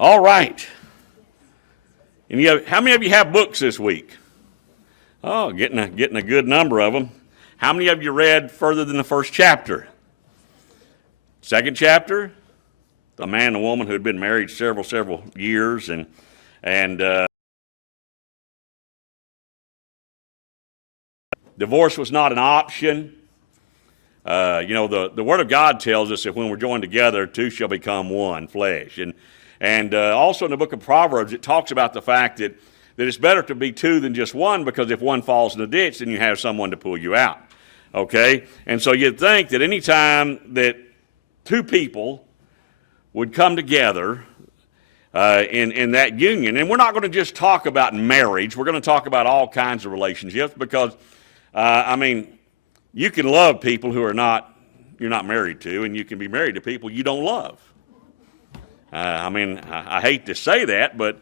All right. And how many of you have books this week? Oh, getting a good number of them. How many of you read further than the first chapter? Second chapter, the man and the woman who had been married several years, and divorce was not an option. The Word of God tells us that when we're joined together, two shall become one flesh. And also in the book of Proverbs, it talks about the fact that it's better to be two than just one, because if one falls in the ditch, then you have someone to pull you out. Okay? And so you'd think that any time that two people would come together in that union, and we're not going to just talk about marriage, we're going to talk about all kinds of relationships, because, you can love people who you're not married to, and you can be married to people you don't love. I hate to say that, but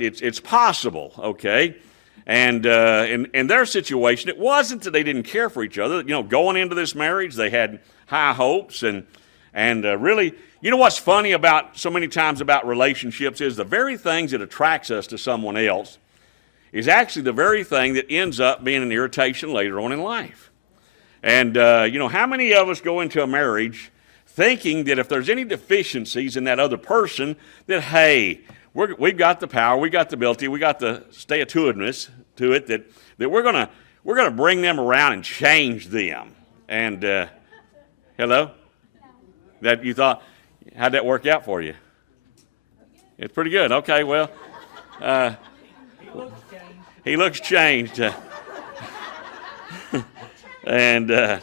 it's possible, okay? And in their situation, it wasn't that they didn't care for each other. Going into this marriage, they had high hopes, and really, what's funny about so many times about relationships is the very things that attracts us to someone else is actually the very thing that ends up being an irritation later on in life. And, how many of us go into a marriage thinking that if there's any deficiencies in that other person, that, hey, we've got the power, we got the ability, we got the stay-attunedness to it, that we're gonna bring them around and change them. And, hello? That you thought, how'd that work out for you? It's pretty good. Okay, well, he looks changed. And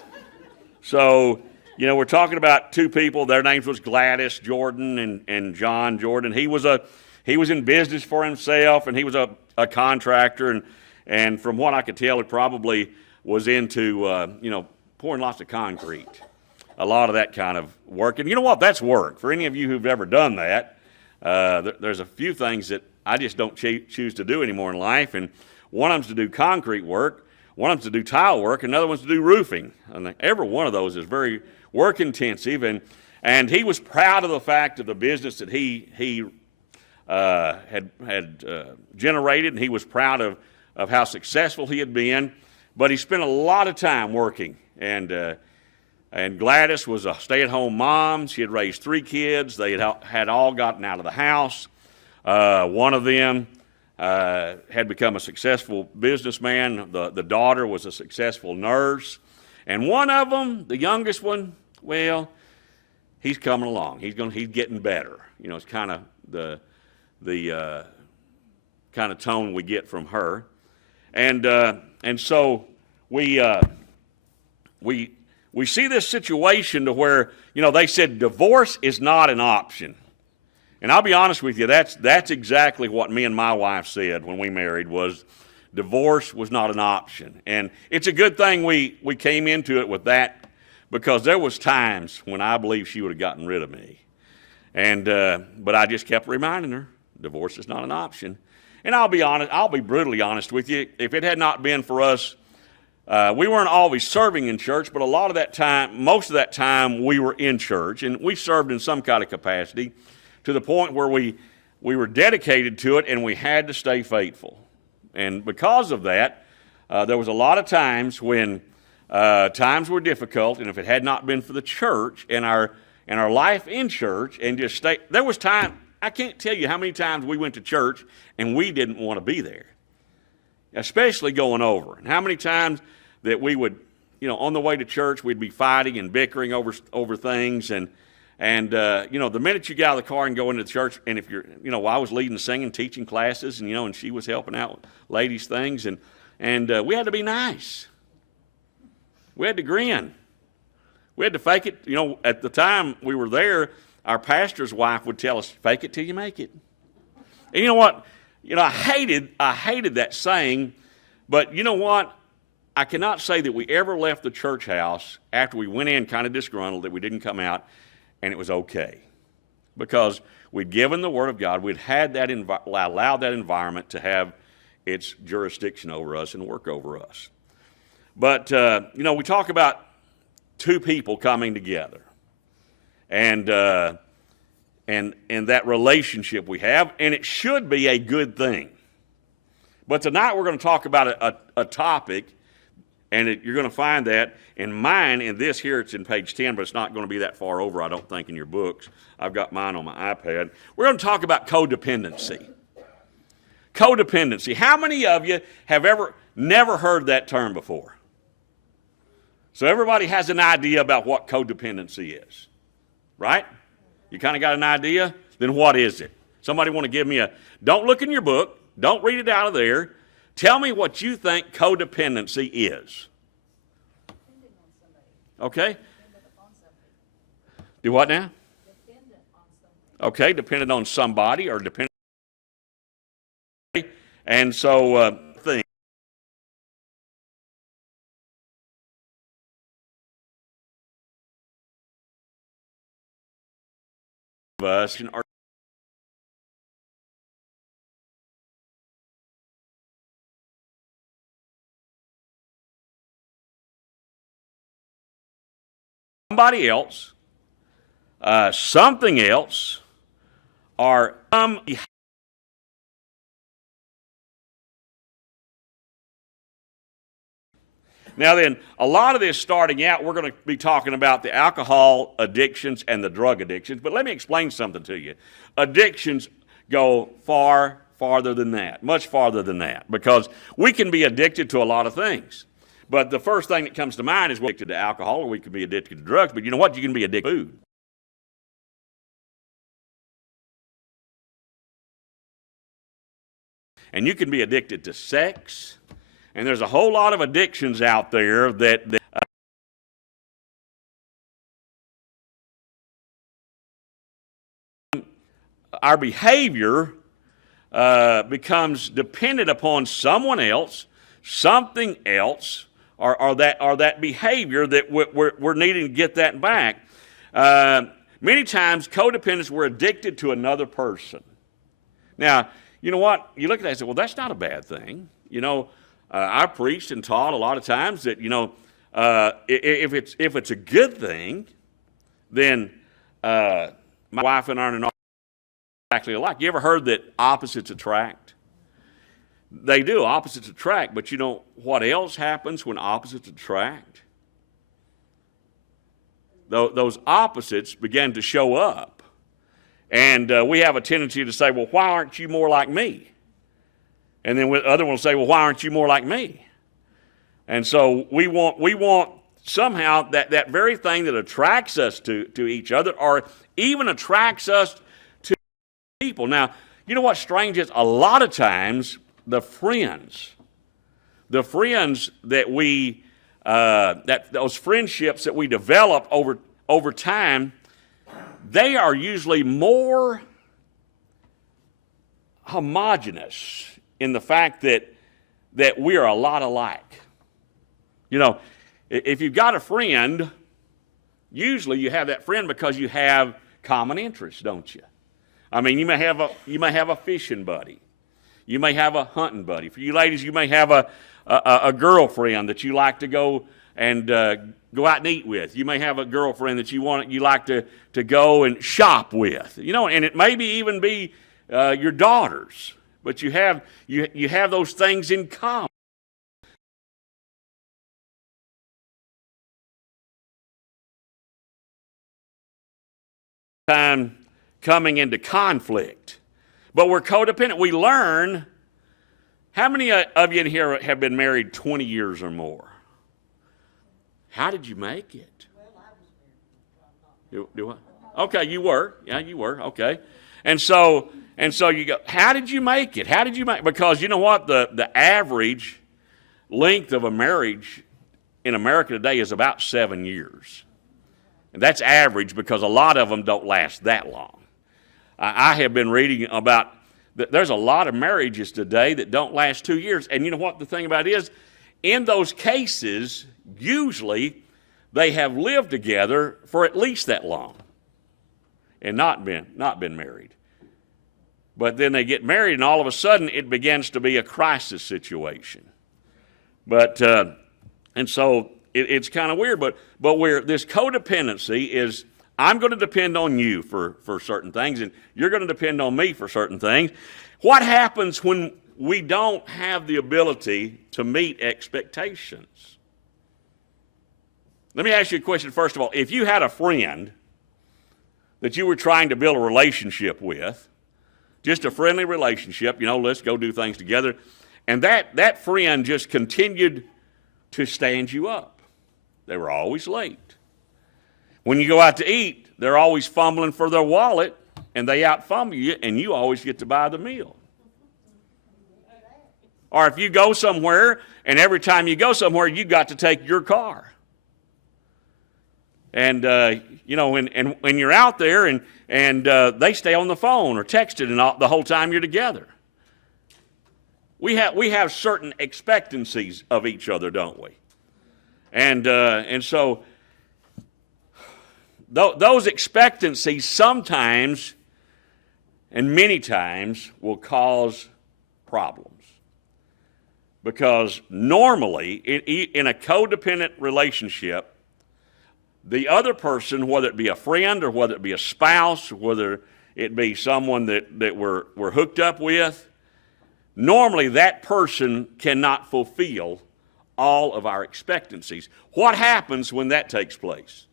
so, we're talking about two people. Their names was Gladys Jordan and John Jordan. He was in business for himself, and he was a contractor. And from what I could tell, he probably was into pouring lots of concrete, a lot of that kind of work. And you know what? That's work. For any of you who've ever done that, there's a few things that I just don't choose to do anymore in life. And one of them's to do concrete work. One of them's to do tile work, another one's to do roofing. And every one of those is very work intensive. And he was proud of the fact of the business that he had generated, and he was proud of how successful he had been. But he spent a lot of time working. And Gladys was a stay-at-home mom. She had raised 3 kids. They had all gotten out of the house. One of them had become a successful businessman. The daughter was a successful nurse. And one of them, the youngest one, well, he's coming along. He's getting better. It's kind of the kind of tone we get from her. And so we see this situation to where, they said divorce is not an option. And I'll be honest with you, that's exactly what me and my wife said when we married, was divorce was not an option. And it's a good thing we came into it with that, because there was times when I believe she would have gotten rid of me. And but I just kept reminding her, divorce is not an option. And I'll be brutally honest with you, if it had not been for us, we weren't always serving in church, but most of that time we were in church, and we served in some kind of capacity, to the point where we were dedicated to it, and we had to stay faithful. And because of that, there was a lot of times when times were difficult, and if it had not been for the church and our life in church, and there was time, I can't tell you how many times we went to church and we didn't want to be there, especially going over. And how many times that we would, on the way to church, we'd be fighting and bickering over things. And the minute you get out of the car and go into the church, and if I was leading singing, teaching classes, and she was helping out with ladies' things, and we had to be nice. We had to grin. We had to fake it. At the time we were there, our pastor's wife would tell us, "Fake it till you make it." And you know what? I hated that saying, but you know what? I cannot say that we ever left the church house after we went in kind of disgruntled that we didn't come out and it was okay, because we'd given the Word of God, we'd had allowed that environment to have its jurisdiction over us and work over us. But we talk about two people coming together, and and that relationship we have, and it should be a good thing. But tonight we're going to talk about a topic, and you're going to find that in mine, in this here, it's in page 10, but it's not going to be that far over, I don't think, in your books. I've got mine on my iPad. We're going to talk about codependency. Codependency. How many of you have never heard that term before? So everybody has an idea about what codependency is, right? You kind of got an idea? Then what is it? Somebody want to give me don't look in your book, don't read it out of there. Tell me what you think codependency is. Dependent on somebody. Okay? Dependent upon somebody. Do what now? Dependent on somebody. Okay, dependent on somebody or dependent. And so, thing. Of us are somebody else, something else, or some. Now then, a lot of this starting out, we're going to be talking about the alcohol addictions and the drug addictions, but let me explain something to you. Addictions go farther than that, much farther than that, because we can be addicted to a lot of things. But the first thing that comes to mind is we're addicted to alcohol, or we can be addicted to drugs, but you know what? You can be addicted to food. And you can be addicted to sex. And there's a whole lot of addictions out there that our behavior becomes dependent upon someone else, something else, or that behavior that we're needing to get that back. Many times, codependents, we're addicted to another person. Now, you know what? You look at that and say, well, that's not a bad thing. You know, I preached and taught a lot of times that, you know, if it's a good thing, then my wife and I are not exactly alike. You ever heard that opposites attract? They do. Opposites attract, but you know what else happens when opposites attract? Those opposites begin to show up. And we have a tendency to say, well, why aren't you more like me? And then the other one will say, well, why aren't you more like me? And so we want somehow that very thing that attracts us to each other, or even attracts us to people. Now, you know what's strange is a lot of times the friends that we those friendships that we develop over time, they are usually more homogeneous in the fact that we are a lot alike. You know, if you've got a friend, usually you have that friend because you have common interests, don't you? I mean, you may have a fishing buddy. You may have a hunting buddy. For you ladies, you may have a girlfriend that you like to go and go out and eat with. You may have a girlfriend that you like to go and shop with. You know, and it may even be your daughters. But you have those things in common. Time coming into conflict. But we're codependent. We learn. How many of you in here have been married 20 years or more? How did you make it? Well, I was married. Do what? Okay, you were. Yeah, you were. Okay. And so you go, how did you make it? How did you make it? Because you know what? The average length of a marriage in America today is about 7 years. And that's average because a lot of them don't last that long. I have been reading about there's a lot of marriages today that don't last 2 years. And you know what the thing about it is? In those cases, usually they have lived together for at least that long and not been married. But then they get married, and all of a sudden it begins to be a crisis situation. But and so it's kind of weird. But where this codependency is I'm going to depend on you for certain things, and you're going to depend on me for certain things. What happens when we don't have the ability to meet expectations? Let me ask you a question first of all. If you had a friend that you were trying to build a relationship with, just a friendly relationship, let's go do things together, and that friend just continued to stand you up. They were always late. When you go out to eat, they're always fumbling for their wallet, and they out-fumble you, and you always get to buy the meal. Or if you go somewhere, and every time you go somewhere, you got to take your car. And, when you're out there, and they stay on the phone or texting and the whole time you're together. We have certain expectancies of each other, don't we? And so those expectancies sometimes and many times will cause problems. Because normally, in a codependent relationship, the other person, whether it be a friend or whether it be a spouse, or whether it be someone that we're hooked up with, normally that person cannot fulfill all of our expectancies. What happens when that takes place?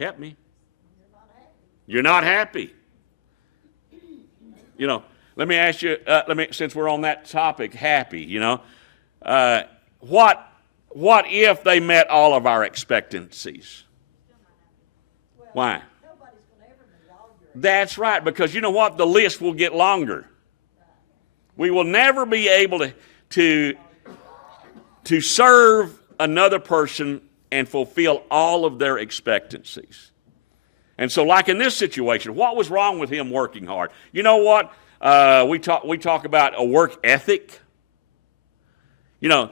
Help me. You're not happy. Let me ask you, since we're on that topic, happy, what if they met all of our expectancies? Why? That's right, because you know what? The list will get longer. We will never be able to serve another person and fulfill all of their expectancies. And so like in this situation, what was wrong with him working hard? You know what? We talk about a work ethic. Dwayne,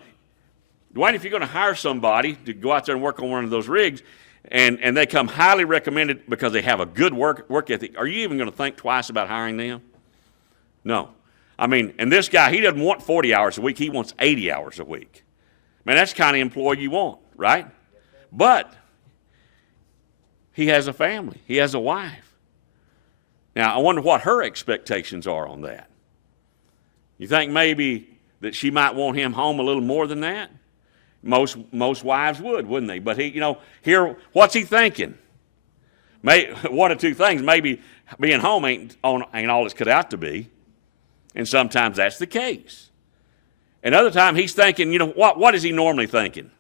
if you're going to hire somebody to go out there and work on one of those rigs, and they come highly recommended because they have a good work ethic, are you even going to think twice about hiring them? No. And this guy, he doesn't want 40 hours a week. He wants 80 hours a week. Man, that's the kind of employee you want, right? But he has a family. He has a wife. Now, I wonder what her expectations are on that. You think maybe that she might want him home a little more than that? Most wives would, wouldn't they? But here, what's he thinking? One of two things. Maybe being home ain't all it's cut out to be. And sometimes that's the case. Another time he's thinking, what is he normally thinking?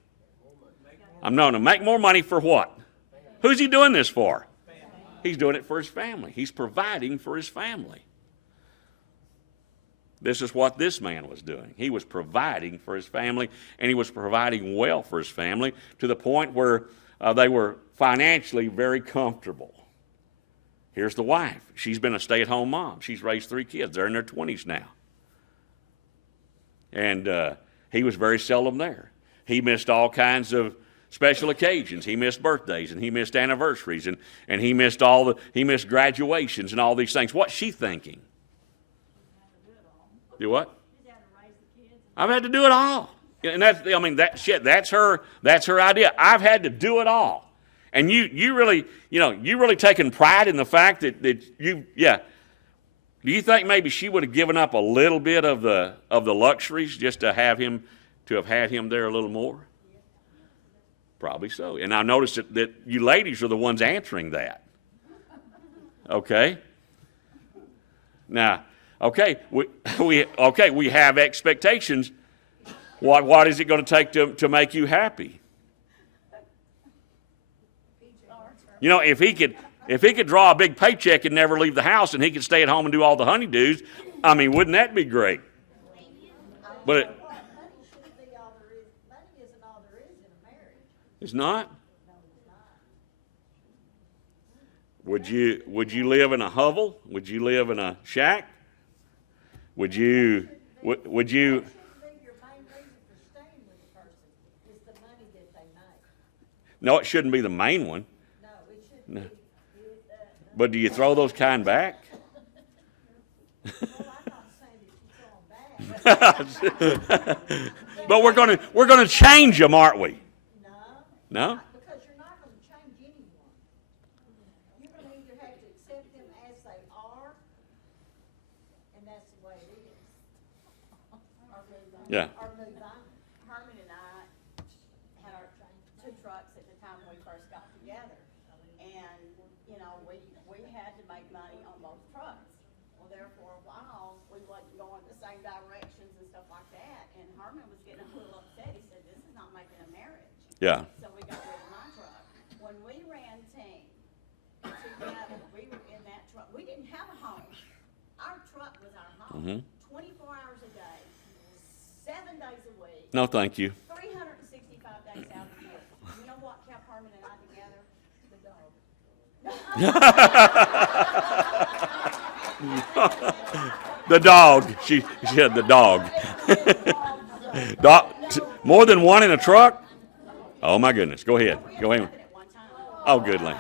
I'm known to make more money for what? Who's he doing this for? He's doing it for his family. He's providing for his family. This is what this man was doing. He was providing for his family, and he was providing well for his family to the point where they were financially very comfortable. Here's the wife. She's been a stay-at-home mom. She's raised 3 kids. They're in their 20s now. And he was very seldom there. He missed all kinds of special occasions. He missed birthdays, and he missed anniversaries, and he missed graduations and all these things. What's she thinking? Do what? I've had to do it all. And that's her idea. I've had to do it all. And you really taking pride in the fact that do you think maybe she would have given up a little bit of the luxuries just to have had him there a little more? Probably so. And I noticed that you ladies are the ones answering that. Okay? Now, we have expectations. What is it going to take to make you happy? If he could draw a big paycheck and never leave the house, and he could stay at home and do all the honeydews, wouldn't that be great? But it's not. Would you live in a hovel? Would you live in a shack? Would you? No, it shouldn't be the main one. No, it shouldn't be. But do you throw those kind back? Well, I'm not saying that you throw them back. But we're going to change them, aren't we? No. No? Because you're not going to Yeah. Our move on, Herman and I had our two trucks at the time we first got together. And, you know, we had to make money on both trucks. Well, there for a while, we wasn't going the same directions and stuff like that. And Herman was getting a little upset. He said, this is not making a marriage. Yeah. So we got rid of my truck. When we ran team together, we were in that truck. We didn't have a home. Our truck was our home. 24 hours a day, 7 days a week, No, thank you. 365 days out of the year. You know what kept Herman and I together? The dog. The dog. She had the dog. More than one in a truck? Oh my goodness. Go ahead. Go ahead. At one time. Oh, good land.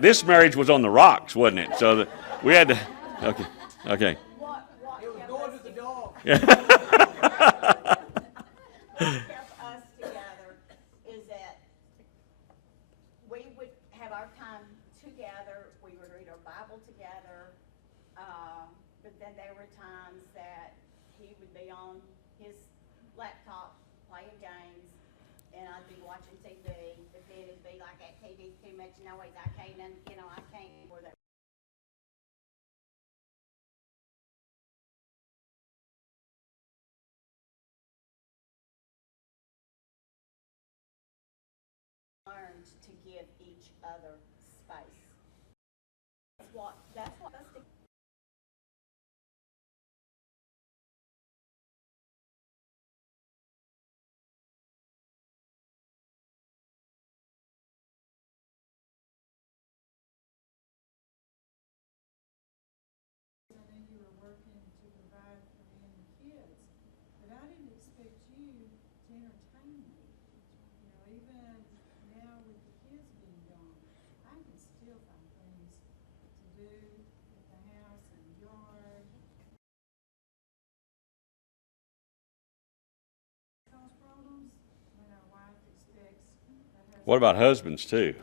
This marriage was on the rocks, wasn't it? So we had to. Okay. Okay. What It was going to the dog. kept us together is that we would have our time together. We would read our Bible together. But then there were times that he would be on his laptop playing games, and I'd be watching TV. But then it'd be like, that TV's too much noise. I can't, I can't. Or that. Learned to give each other space. That's what us to I know you were working to provide for me and the kids, but I didn't expect you to entertain me. You know, even now with the kids being gone, I can still find things to do at the house and yard. Cause problems when our wife expects her husband. What about husbands too?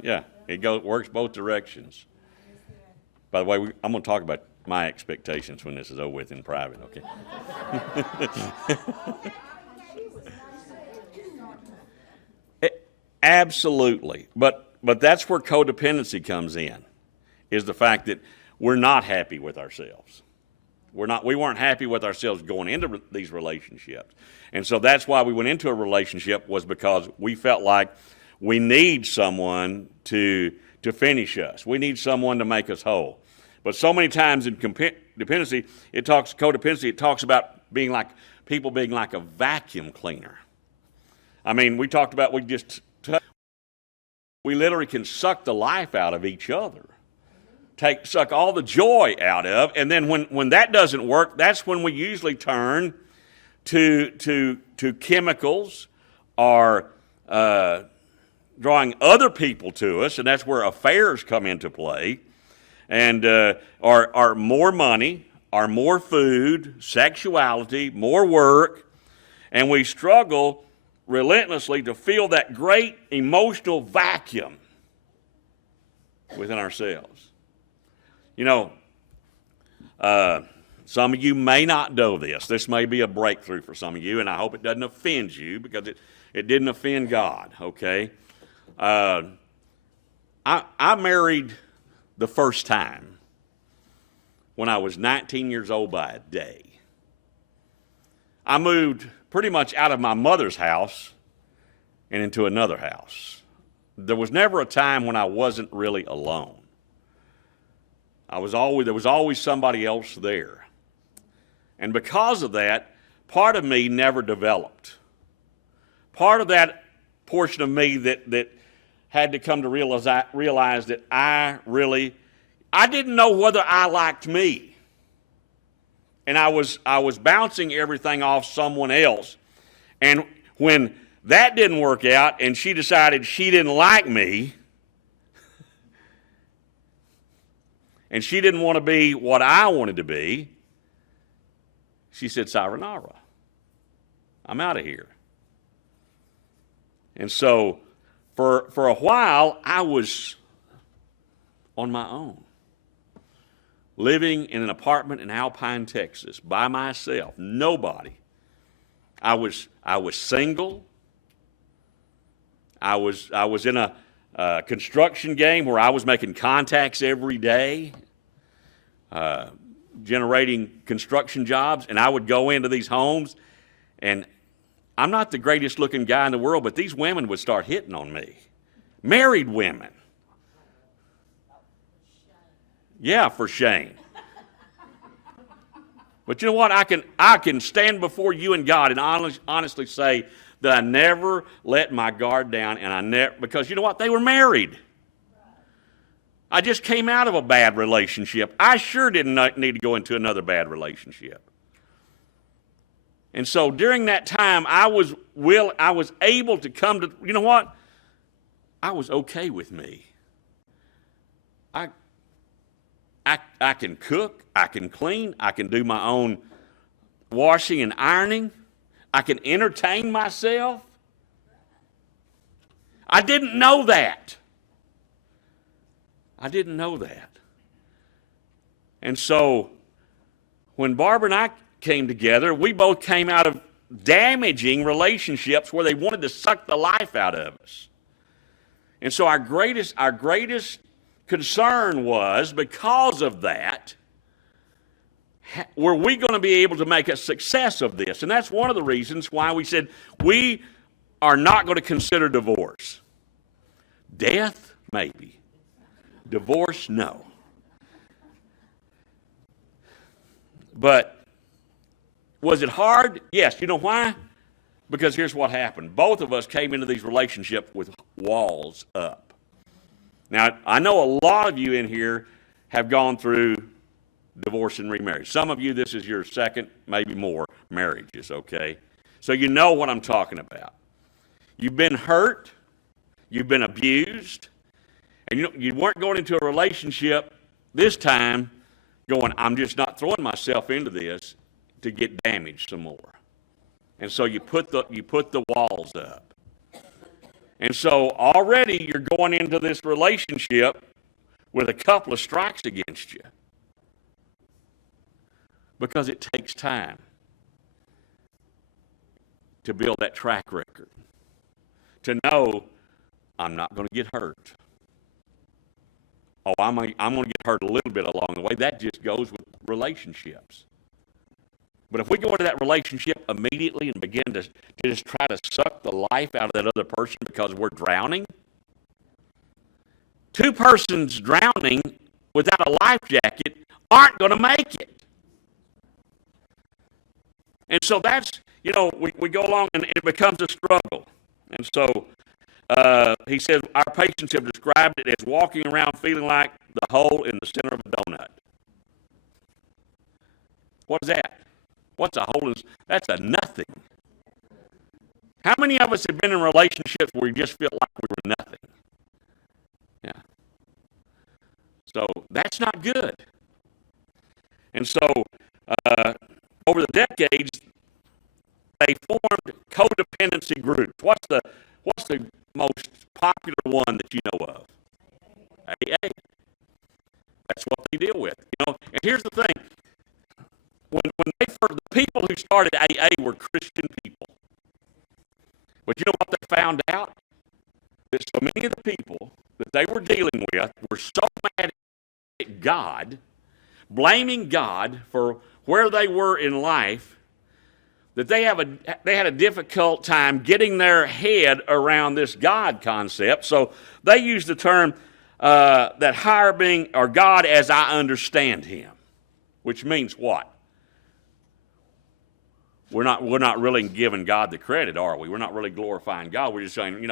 Yeah, it works both directions. Is that By the way, I'm going to talk about my expectations when this is over with in private. Okay. Absolutely, but that's where codependency comes in, is the fact that we're not happy with ourselves. We weren't happy with ourselves going into these relationships, and so that's why we went into a relationship, was because we felt like we need someone to finish us. We need someone to make us whole. But so many times in codependency, it talks about people being like a vacuum cleaner. I mean, we literally can suck the life out of each other, suck all the joy out of, and then when that doesn't work, that's when we usually turn to chemicals or drawing other people to us, and that's where affairs come into play. And are more money, are more food, sexuality, more work, and we struggle relentlessly to fill that great emotional vacuum within ourselves. You know, some of you may not know this. This may be a breakthrough for some of you, and I hope it doesn't offend you, because it didn't offend God, okay? I married the first time when I was 19 years old by a day. I moved pretty much out of my mother's house and into another house. There was never a time when I wasn't really alone. There was always somebody else there. And because of that, part of me never developed. Part of that portion of me that had to come to realize that I didn't know whether I liked me. And I was bouncing everything off someone else. And when that didn't work out and she decided she didn't like me, and she didn't want to be what I wanted to be, she said, "Sayonara, I'm out of here." And so for a while, I was on my own. living in an apartment in Alpine, Texas, by myself, nobody. I was single. I was in a construction game where I was making contacts every day, generating construction jobs, and I would go into these homes, and I'm not the greatest looking guy in the world, but these women would start hitting on me. Married women. Yeah, for shame. But you know what? I can stand before you and God and honestly say that I never let my guard down, and because you know what? They were married. I just came out of a bad relationship. I sure didn't need to go into another bad relationship. And so during that time, I was able to come to, you know what? I was okay with me. I can cook, I can clean, I can do my own washing and ironing, I can entertain myself. I didn't know that. I didn't know that. And so when Barbara and I came together, we both came out of damaging relationships where they wanted to suck the life out of us. And so our greatest concern was, because of that, were we going to be able to make a success of this? And that's one of the reasons why we said we are not going to consider divorce. Death, maybe. Divorce, no. But was it hard? Yes. You know why? Because here's what happened. Both of us came into these relationships with walls up. Now, I know a lot of you in here have gone through divorce and remarriage. Some of you, this is your second, maybe more, marriages, okay? So you know what I'm talking about. You've been hurt. You've been abused. And you weren't going into a relationship this time going, I'm just not throwing myself into this to get damaged some more. And so you put the walls up. And so already you're going into this relationship with a couple of strikes against you. Because it takes time to build that track record. To know, I'm not going to get hurt. Oh, I'm going to get hurt a little bit along the way. That just goes with relationships. But if we go into that relationship immediately and begin to just try to suck the life out of that other person because we're drowning, two persons drowning without a life jacket aren't going to make it. And so that's, we go along and it becomes a struggle. And so he said, our patients have described it as walking around feeling like the hole in the center of a donut. What is that? What's a hole in? That's a nothing. How many of us have been in relationships where we just feel like we were nothing? Yeah. So that's not good. And so over the decades, they formed codependency groups. What's the most popular one that you know of? AA. That's what they deal with. And here's the thing. When the people who started AA were Christian people. But you know what they found out? That so many of the people that they were dealing with were so mad at God, blaming God for where they were in life, that they had a difficult time getting their head around this God concept. So they used the term that higher being, or God as I understand him, which means what? We're not really giving God the credit, are we? We're not really glorifying God. We're just saying,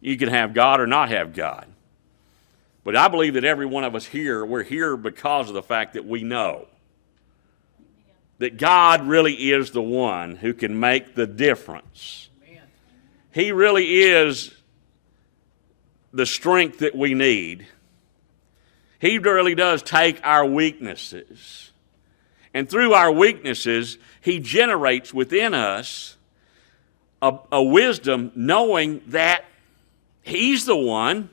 you can have God or not have God. But I believe that every one of us here, we're here because of the fact that we know that God really is the one who can make the difference. Amen. He really is the strength that we need. He really does take our weaknesses. And through our weaknesses, he generates within us a wisdom, knowing that he's the one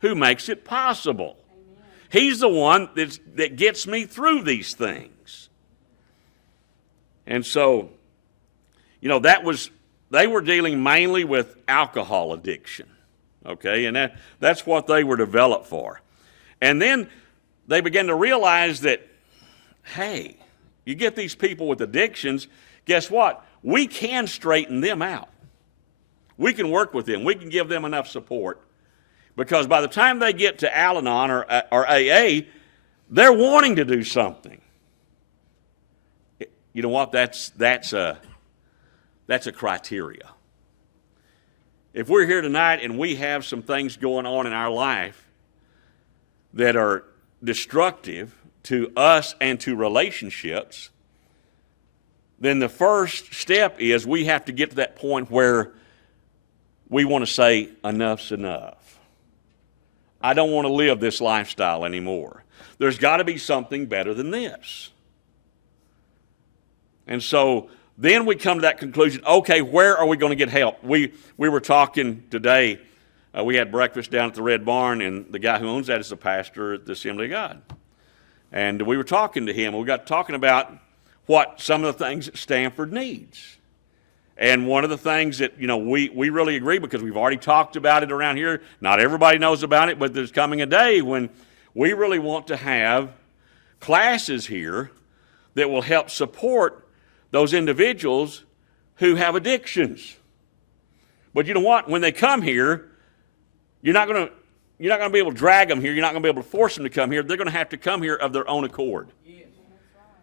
who makes it possible. Amen. He's the one that gets me through these things. And so, they were dealing mainly with alcohol addiction. Okay, and that's what they were developed for. And then they began to realize that, hey, you get these people with addictions, guess what? We can straighten them out. We can work with them. We can give them enough support. Because by the time they get to Al-Anon or AA, they're wanting to do something. You know what? That's a criteria. If we're here tonight and we have some things going on in our life that are destructive to us and to relationships, then the first step is we have to get to that point where we want to say, enough's enough. I don't want to live this lifestyle anymore. There's got to be something better than this. And so then we come to that conclusion, okay, where are we going to get help? We were talking today, we had breakfast down at the Red Barn, and the guy who owns that is a pastor at the Assembly of God. And we were talking to him, and we got talking about what some of the things that Stanford needs. And one of the things that, we really agree, because we've already talked about it around here. Not everybody knows about it, but there's coming a day when we really want to have classes here that will help support those individuals who have addictions. But you know what? When they come here, you're not going to be able to drag them here. You're not going to be able to force them to come here. They're going to have to come here of their own accord.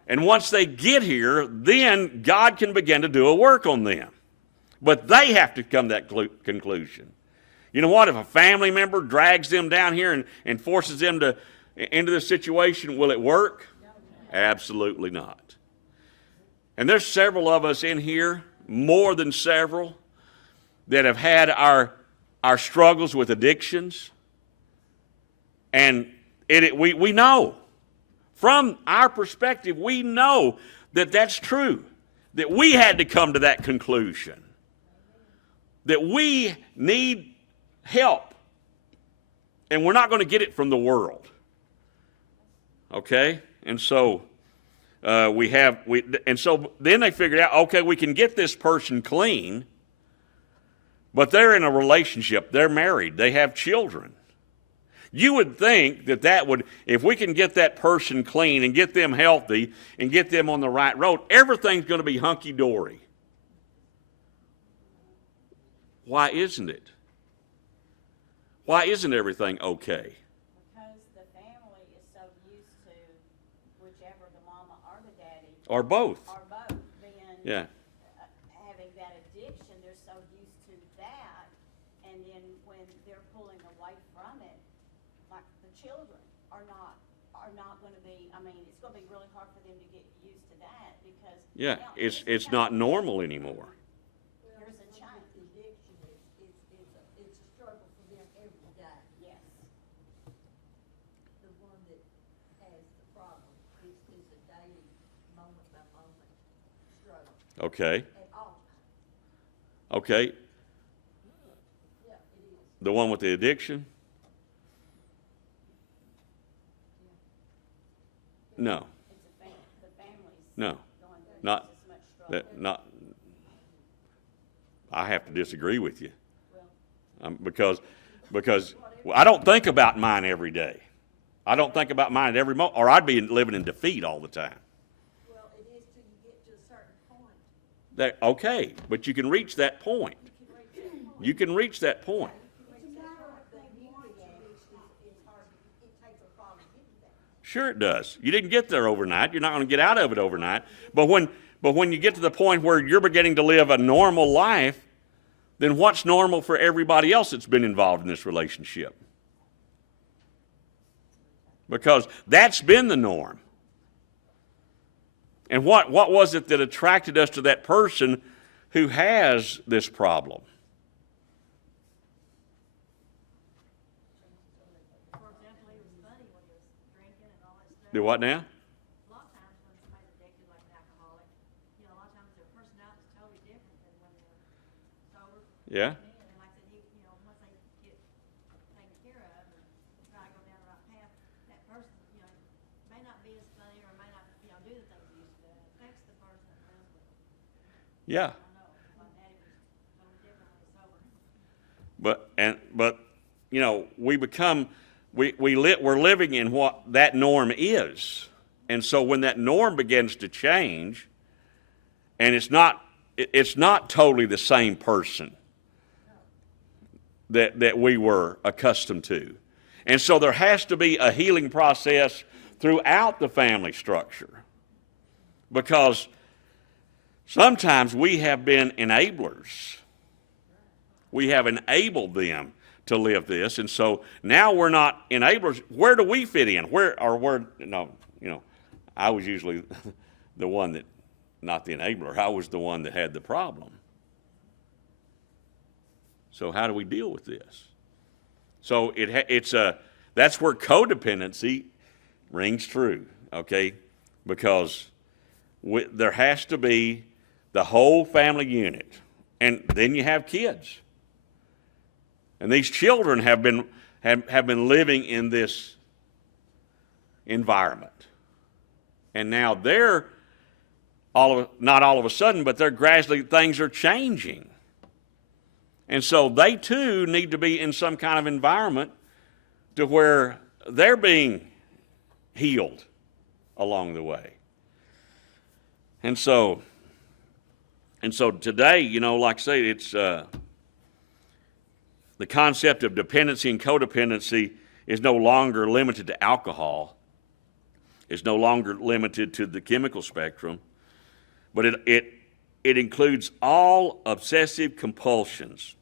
And once they get here, then God can begin to do a work on them. But they have to come to that conclusion. You know what? If a family member drags them down here and forces them into this situation, will it work? Absolutely not. And there's several of us in here, more than several, that have had our struggles with addictions. And we know. From our perspective, we know that that's true, that we had to come to that conclusion, that we need help, and we're not going to get it from the world. Okay? And so so then they figured out, okay, we can get this person clean, but they're in a relationship, they're married, they have children. You would think that would, if we can get that person clean and get them healthy and get them on the right road, everything's going to be hunky-dory. Why isn't it? Why isn't everything okay? Because the family is so used to whichever the mama or the daddy. Or both. Being, yeah. Having that addiction, they're so used to that. And then when they're pulling away from it, like the children are not going to be, it's going to be really hard for them to get used to that because yeah, it's not normal anymore. There's a change. Addiction it's a struggle for them every day. Yes. The one that has the problem is a daily, moment by moment struggle. Okay. At all times. Okay. Yeah, it is. The one with the addiction? No. It's the family's No. going through Not just as much struggle. not. I have to disagree with you, Well, because I don't think about mine every day. I don't think about mine at every moment, or I'd be living in defeat all the time. Well, it is till you get to a certain point. Okay, but you can reach that point. You can reach that point. Sure it does. You didn't get there overnight. You're not going to get out of it overnight. But when you get to the point where you're beginning to live a normal life, then what's normal for everybody else that's been involved in this relationship? Because that's been the norm. And what was it that attracted us to that person who has this problem? For example, he was funny when he was drinking and all that stuff. Do what now? A lot of times when somebody's addicted like an alcoholic, a lot of times their personality is totally different than when they're sober. Yeah. And like I said, once they get taken care of and try to go down the right path, that person Yeah. I know, my daddy was totally different when he was sober. But you know, we're living in what that norm is. And so when that norm begins to change, and it's not totally the same person that we were accustomed to. And so there has to be a healing process throughout the family structure. Because sometimes we have been enablers. We have enabled them to live this, and so now we're not enablers. Where do we fit in? I was usually the one that, not the enabler, I was the one that had the problem. So how do we deal with this? So that's where codependency rings true, okay? Because there has to be the whole family unit, and then you have kids. And these children have been living in this environment. And now they're not all of a sudden, but they're gradually, things are changing. And so they too need to be in some kind of environment to where they're being healed along the way. And so today, like I say, it's the concept of dependency and codependency is no longer limited to alcohol. It's no longer limited to the chemical spectrum, but it includes all obsessive compulsions.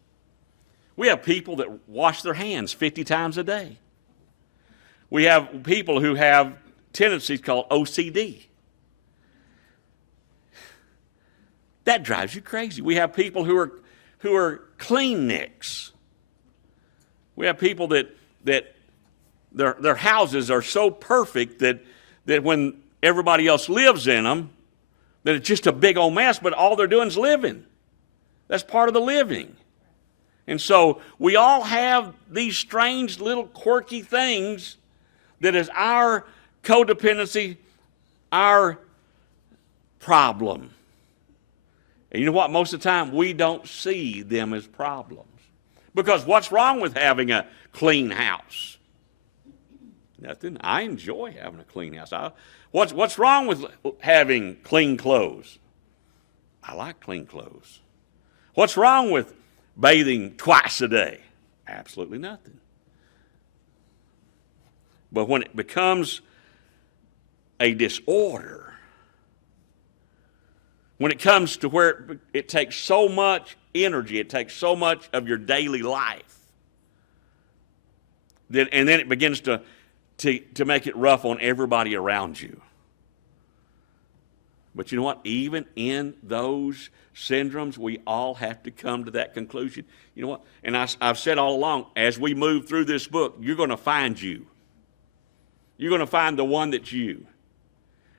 We have people that wash their hands 50 times a day. We have people who have tendencies called OCD. That drives you crazy. We have people who are clean nicks. We have people that their houses are so perfect that when everybody else lives in them, that it's just a big old mess, but all they're doing is living. That's part of the living. And so we all have these strange little quirky things that is our codependency, our problem. And you know what? Most of the time, we don't see them as problems. Because what's wrong with having a clean house? Nothing. I enjoy having a clean house. What's wrong with having clean clothes? I like clean clothes. What's wrong with bathing twice a day? Absolutely nothing. But when it becomes a disorder, when it comes to where it takes so much energy, it takes so much of your daily life, and then it begins to make it rough on everybody around you. But you know what? Even in those syndromes, we all have to come to that conclusion. You know what? And I've said all along, as we move through this book, you're going to find you. You're going to find the one that's you.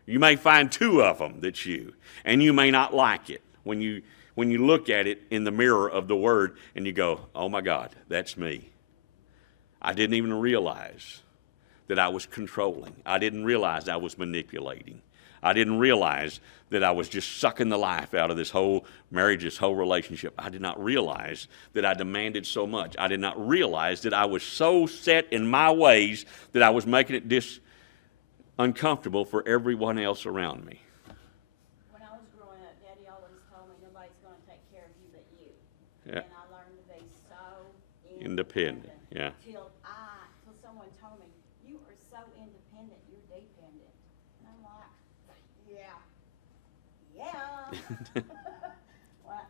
You may find two of them that's you, and you may not like it when you look at it in the mirror of the Word and you go, oh my God, that's me. I didn't even realize that I was controlling. I didn't realize I was manipulating. I didn't realize that I was just sucking the life out of this whole marriage, this whole relationship. I did not realize that I demanded so much. I did not realize that I was so set in my ways that I was making it uncomfortable for everyone else around me. When I was growing up, Daddy always told me nobody's going to take care of you but you. Yeah. And I learned to be so Independent, yeah. Till someone told me, you are so independent, you're dependent. And I'm like, yeah.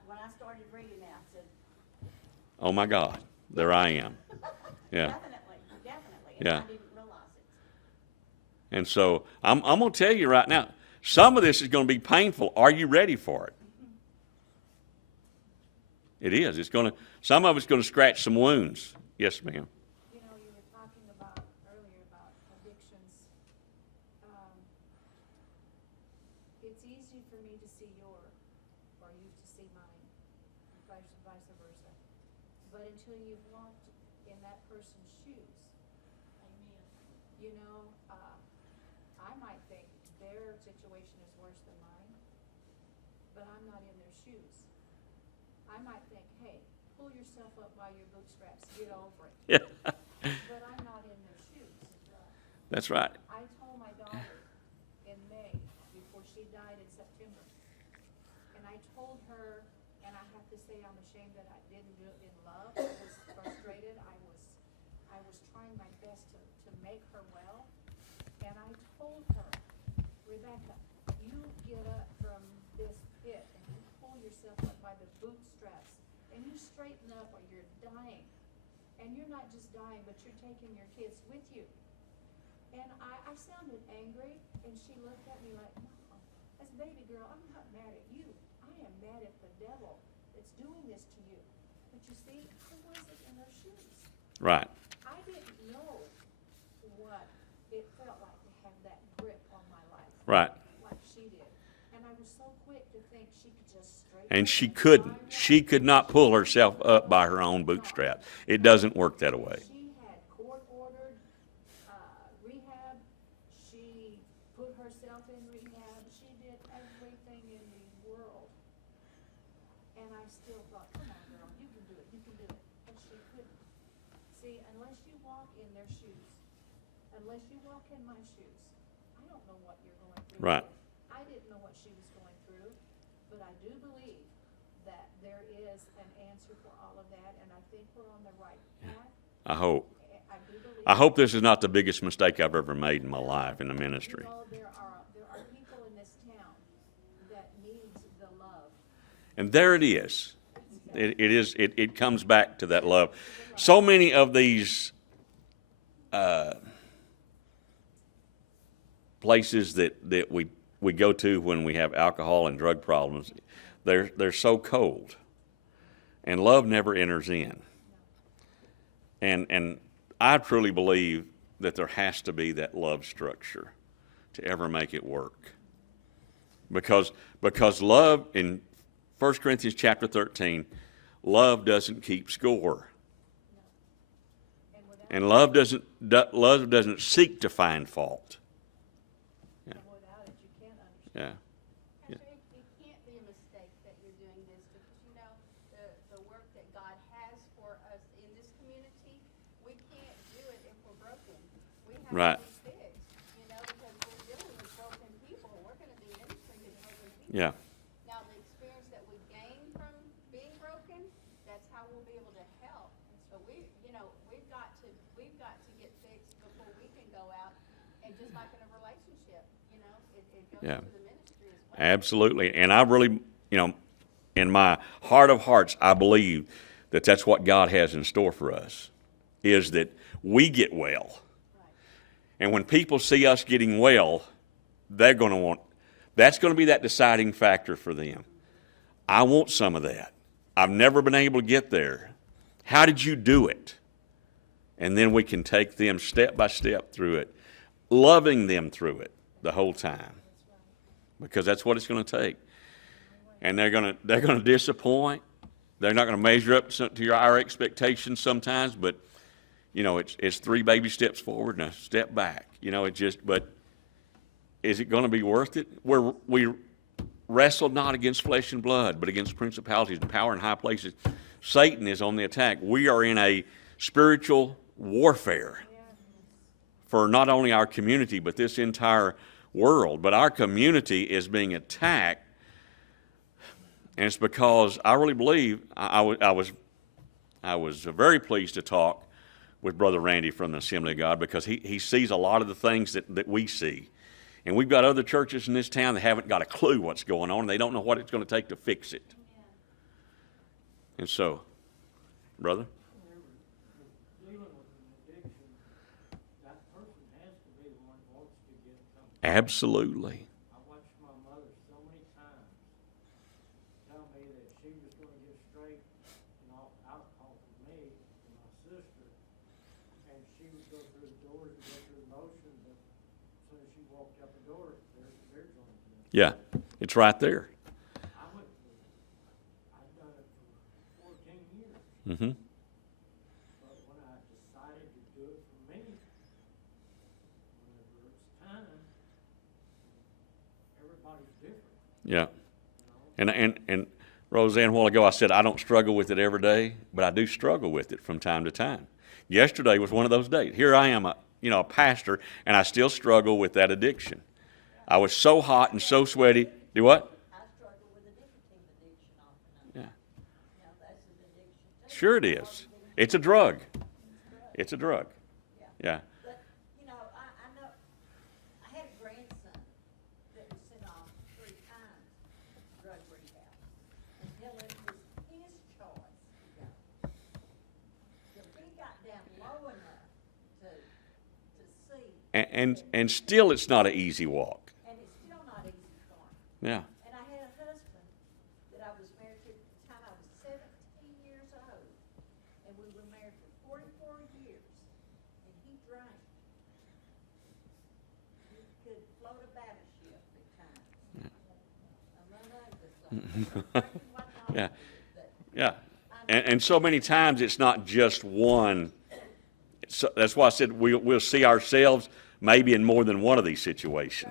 When I started reading that, I said, Oh my God, there I am. Yeah. Definitely. And Yeah. I didn't realize it. And so I'm going to tell you right now, some of this is going to be painful. Are you ready for it? It is. Some of it's going to scratch some wounds. Yes, ma'am. You know, you were talking about earlier about addictions. It's easy for me to see or you to see mine, vice versa. But until you've walked in that person's shoes, Amen. you know, I might think their situation is worse than mine, but I'm not in their shoes. shoes. I might think, hey, pull yourself up by your bootstraps, get over it. Yeah. But I'm not in their shoes. That's right. I told my daughter in May, before she died in September, and I told her, and I have to say I'm ashamed that I didn't do it in love. I was frustrated. I was trying my best to make her well. And I told her, Rebecca, you get up from this pit and you pull yourself up by the bootstraps and you straighten up or you're dying. And you're not just dying, but you're taking your kids with you. And I sounded angry, and she looked at me like, Mom, as a baby girl, I'm not mad at you. I am mad at the devil that's doing this to you. But you see, I wasn't in her shoes. Right. I didn't know what it felt like to have that grip on my life. Right. Like she did. And I was so quick to think she could just straighten And up she and couldn't. fly She could not pull herself up by her own bootstraps. It doesn't work that way. She had court-ordered rehab. She put herself in rehab. She did everything in the world. And I still thought, come on, girl, you can do it, you can do it. But she couldn't. See, unless you walk in their shoes, unless you walk in my shoes, I don't know what you're going through. Right. I didn't know what she was going through, but I do believe that there is an answer for all of that, and I think we're on the right path. I hope. I do believe. I hope this is not the biggest mistake I've ever made in my life in the ministry. You know, there are people in this town that needs the love. And there it is. It comes back to that love. So many of these places that we go to when we have alcohol and drug problems, they're so cold, and love never enters in. And I truly believe that there has to be that love structure to ever make it work. Because love, in 1 Corinthians chapter 13, love doesn't keep score. And love doesn't seek to find fault. And without it, you can't understand. Yeah. Pastor, it can't be a mistake that you're doing this, because you know, the work that God has for us in this community, we can't do it if we're broken. We have Right. to be fixed, you know, because we're dealing with broken people. We're gonna be ministering to broken people. Yeah. Now, the experience that we gain from being broken, that's how we'll be able to help. But we've got to get fixed before we can go out, and just like in a relationship, it goes Yeah. to the ministry as well. Absolutely. And I really, in my heart of hearts, I believe that that's what God has in store for us, is that we get well. And when people see us getting well, they're going to want, that's going to be that deciding factor for them. I want some of that. I've never been able to get there. How did you do it? And then we can take them step by step through it, loving them through it the whole time. Because that's what it's going to take. And they're going to disappoint. They're not going to measure up to our expectations sometimes, but it's 3 baby steps forward and a step back. But is it going to be worth it? We wrestle not against flesh and blood, but against principalities and power in high places. Satan is on the attack. We are in a spiritual warfare for not only our community, but this entire world. But our community is being attacked, and it's because I really believe I was very pleased to talk with Brother Randy from the Assembly of God, because he sees a lot of the things that we see. And we've got other churches in this town that haven't got a clue what's going on, and they don't know what it's going to take to fix it. And so, brother? Dealing with an addiction, that person has to be the one who wants to get comfort. Absolutely. I watched my mother so many times tell me that she was going to get straight and off alcohol from me and my sister, and she would go through the doors and go through the motion, but as soon as she walked out the door, there's the beer joint. Yeah, it's right there. I went through it. I've done it for 14 years. Mm-hmm. But when I decided to do it for me, whenever it's time, everybody's different, Yeah. you know? And Roseanne, a while ago, I said I don't struggle with it every day, but I do struggle with it from time to time. Yesterday was one of those days. Here I am, a pastor, and I still struggle with that addiction. I was so hot and so sweaty. Do what? I struggle with a nicotine addiction off and on. Yeah. Now, that's an addiction too. Sure it is. It's a drug. It's a drug. Yeah. But, I know, I had a grandson that was sent off 3 times to drug rehab. Until it was his choice to go. So he got down low enough to see, And still it's not an easy walk. and it's still not easy for him. Yeah. And I had a husband that I was married to at the time I was 17 years old. And we were married for 44 years. And he drank. He could float a battleship at times. I'm not ugly, so drinking wasn't all Yeah. of it, but Yeah. And so many times it's not just one. So that's why I said we'll see ourselves maybe in more than one of these situations.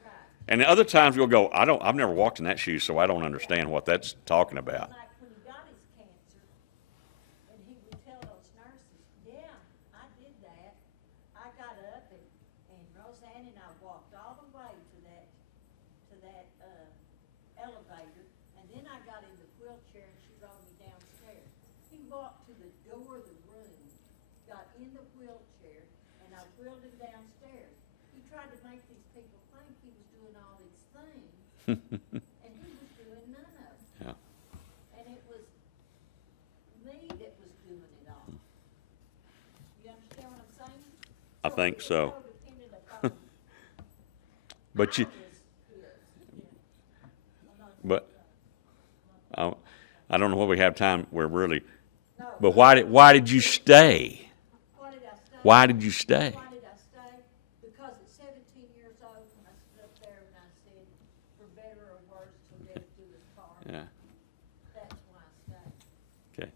right. And other times we'll go, I've never walked in that shoe, so I don't understand what that's talking about. Like when he got his cancer, and he would tell those nurses, yeah, I did that. I got up and Roseanne and I walked all the way to that elevator, and then I got in the wheelchair and she rode me downstairs. He walked to the door of the room, got in the wheelchair, and I wheeled him downstairs. He tried to make these people think he was doing all these things, and he was doing none of it. Yeah. And it was me that was doing it all. You understand what I'm saying? I think he was so. dependent upon But you, his. but I don't know what we have time where really. No, But why did you stay? why did I stay? Why did you stay? Why did I stay? Because at 17 years old, when I stood up there and I said, for better or worse, till death do us part. Yeah. That's why I stayed. Okay.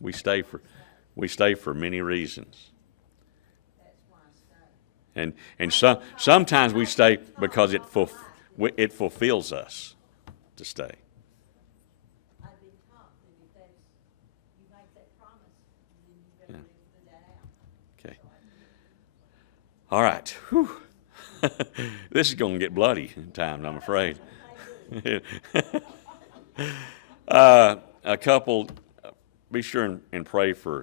We stay for many reasons. That's why I stayed. And sometimes we stay because it fulfills us to stay. I've been taught that if you make that promise, then you better live that out. Okay. All right. Whew. This is going to get bloody in time, I'm afraid. A couple, be sure and pray for